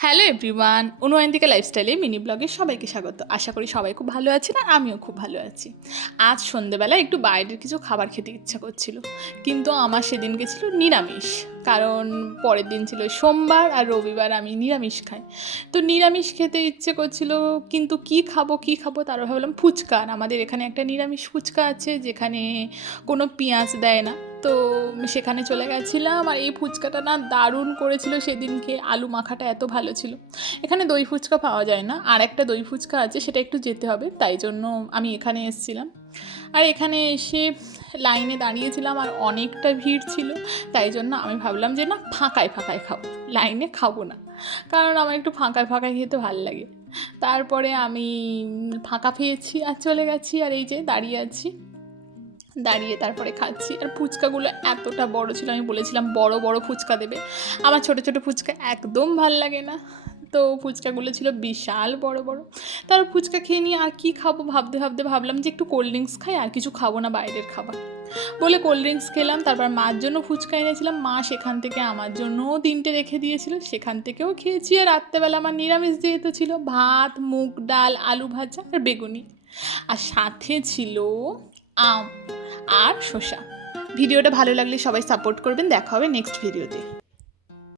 Hello everyone, অনুয়ন্তিকা লাইফস্টাইলে mini ব্লগে সবাইকে স্বাগত। আশা করি সবাই খুব ভালো আছেন আর আমিও খুব ভালো আছি। আজ সন্ধেবেলা একটু বাইরের কিছু খাবার খেতে ইচ্ছা করছিল, কিন্তু আমার সেদিনকে ছিল নিরামিষ। কারণ পরের দিন ছিল সোমবার আর রবিবার আমি নিরামিষ খাই। তো নিরামিষ খেতে ইচ্ছে করছিল, কিন্তু কি খাবো তারও ভাবলাম ফুচকা। আর আমাদের এখানে একটা নিরামিষ ফুচকা আছে যেখানে কোনো পেঁয়াজ দেয় না। তো সেখানে চলে গেছিলাম, আর এই ফুচকাটা না দারুণ করেছিল সেদিনকে। আলু মাখাটা এত ভালো ছিল। এখানে দই ফুচকা পাওয়া যায় না, আর একটা দই ফুচকা আছে, সেটা একটু যেতে হবে, তাই জন্য আমি এখানে এসেছিলাম। আর এখানে এসে লাইনে দাঁড়িয়েছিলাম আর অনেকটা ভিড় ছিল, তাই জন্য আমি ভাবলাম যে না, ফাঁকায় ফাঁকায় খাবো, লাইনে খাবো না। কারণ আমার একটু ফাঁকায় ফাঁকায় খেতে ভালো লাগে। তারপরে আমি ফাঁকা পেয়েছি আর চলে গেছি, আর এই যে দাঁড়িয়ে আছি, দাঁড়িয়ে তারপরে খাচ্ছি। আর ফুচকাগুলো এতটা বড় ছিল, আমি বলেছিলাম বড় বড় ফুচকা দেবে, আমার ছোট ছোট ফুচকা একদম ভাল লাগে না। তো ফুচকাগুলো ছিল বিশাল বড় বড়। তারপর ফুচকা খেয়ে নিয়ে আর কি খাবো ভাবতে ভাবতে ভাবলাম যে একটু কোল্ড ড্রিঙ্কস খাই, আর কিছু খাবো না বাইরের খাবার বলে কোল্ড ড্রিঙ্কস খেলাম। তারপর মার জন্য ফুচকা এনেছিলাম, মা সেখান থেকে আমার জন্যও 3টে রেখে দিয়েছিল, সেখান থেকেও খেয়েছি। আর রাত্রেবেলা আমার নিরামিষ যেহেতু ছিল, ভাত, মুগ ডাল, আলু ভাজা আর বেগুনি, আর সাথে ছিল আম আর শসা। ভিডিওটা ভালো লাগলে সবাই সাপোর্ট করবেন। দেখা হবে নেক্সট ভিডিওতে।